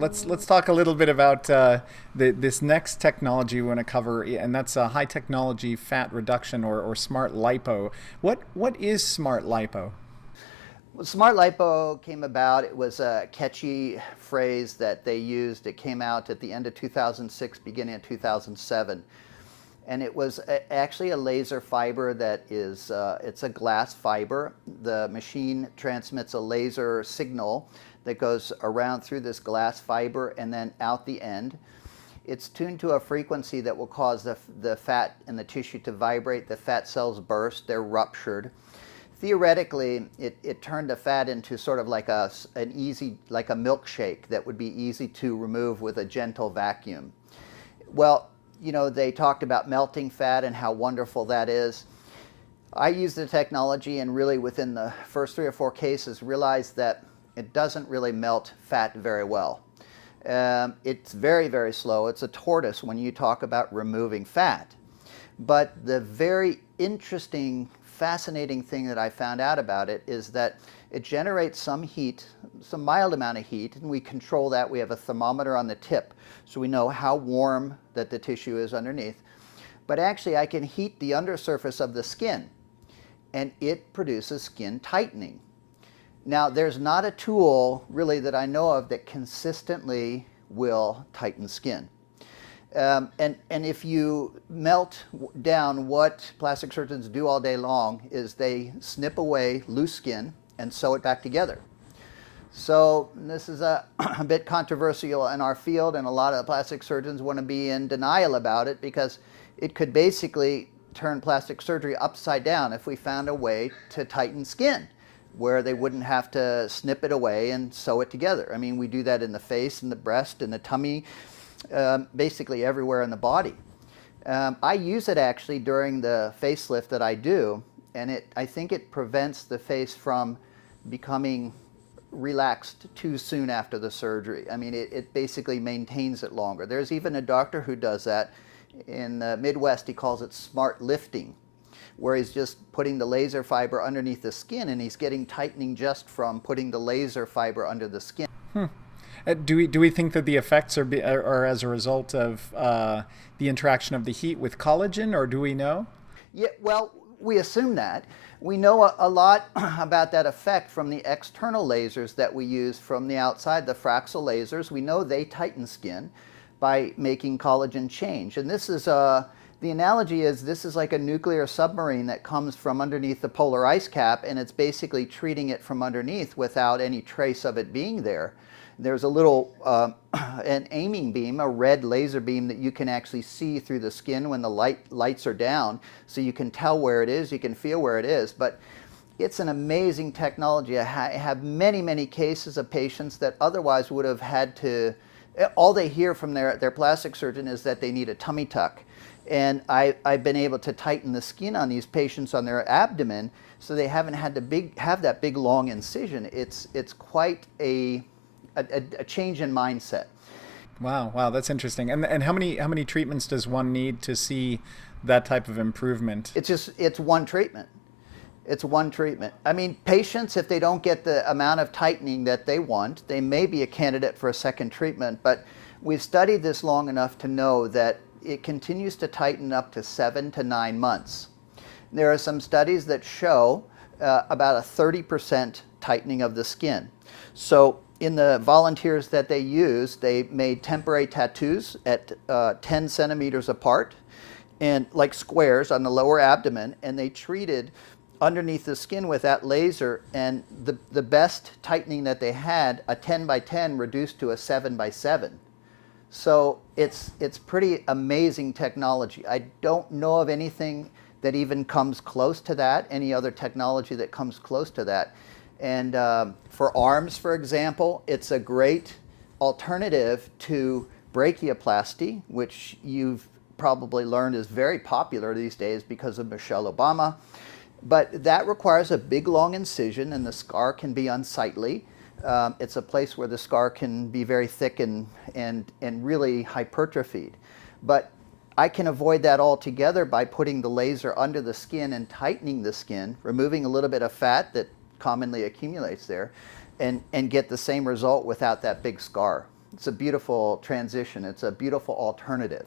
Let's talk a little bit about this next technology we want to cover, and that's high technology fat reduction or smart lipo. What is smart lipo? Well, Smart Lipo came about. It was a catchy phrase that they used. It came out at the end of 2006, beginning of 2007. And it was actually a laser fiber that is, it's a glass fiber. The machine transmits a laser signal that goes around through this glass fiber and then out the end. It's tuned to a frequency that will cause the fat in the tissue to vibrate. The fat cells burst, they're ruptured. Theoretically, it turned the fat into sort of like an easy, like a milkshake that would be easy to remove with a gentle vacuum. Well, you know, they talked about melting fat and how wonderful that is. I used the technology and really within the first 3 or 4 cases realized that it doesn't really melt fat very well. It's very, very slow. It's a tortoise when you talk about removing fat. But the very interesting, fascinating thing that I found out about it is that it generates some heat, some mild amount of heat, and we control that. We have a thermometer on the tip, so we know how warm that the tissue is underneath. But actually, I can heat the undersurface of the skin, and it produces skin tightening. Now, there's not a tool really that I know of that consistently will tighten skin. And if you melt down what plastic surgeons do all day long is they snip away loose skin and sew it back together. So this is a bit controversial in our field, and a lot of plastic surgeons want to be in denial about it because it could basically turn plastic surgery upside down if we found a way to tighten skin where they wouldn't have to snip it away and sew it together. I mean, we do that in the face, in the breast, in the tummy, basically everywhere in the body. I use it actually during the facelift that I do, and I think it prevents the face from becoming relaxed too soon after the surgery. I mean, it basically maintains it longer. There's even a doctor who does that. In the Midwest, he calls it smart lifting, where he's just putting the laser fiber underneath the skin, and he's getting tightening just from putting the laser fiber under the skin. Hmm. Do we think that the effects are as a result of the interaction of the heat with collagen, or do we know? Yeah, well, we assume that. We know a lot about that effect from the external lasers that we use from the outside, the Fraxel lasers. We know they tighten skin by making collagen change. And this is, the analogy is this is like a nuclear submarine that comes from underneath the polar ice cap, and it's basically treating it from underneath without any trace of it being there. There's a little, an aiming beam, a red laser beam that you can actually see through the skin when the lights are down, so you can tell where it is, you can feel where it is. But it's an amazing technology. I have many, many cases of patients that otherwise would have had to, all they hear from their plastic surgeon is that they need a tummy tuck. And I've been able to tighten the skin on these patients on their abdomen, so they haven't had to have that big long incision. It's quite a change in mindset. Wow, that's interesting. And how many treatments does one need to see that type of improvement? It's one treatment. It's one treatment. I mean, patients, if they don't get the amount of tightening that they want, they may be a candidate for a second treatment, but we've studied this long enough to know that it continues to tighten up to 7 to 9 months. There are some studies that show about a 30% tightening of the skin. So in the volunteers that they used, they made temporary tattoos at 10 centimeters apart and like squares on the lower abdomen, and they treated underneath the skin with that laser, and the best tightening that they had, a 10 by 10 reduced to a 7 by 7. So it's pretty amazing technology. I don't know of anything that even comes close to that, any other technology that comes close to that. And for arms, for example, it's a great alternative to brachioplasty, which you've probably learned is very popular these days because of Michelle Obama. But that requires a big, long incision, and the scar can be unsightly. It's a place where the scar can be very thick and really hypertrophied. But I can avoid that altogether by putting the laser under the skin and tightening the skin, removing a little bit of fat that commonly accumulates there, and get the same result without that big scar. It's a beautiful transition. It's a beautiful alternative.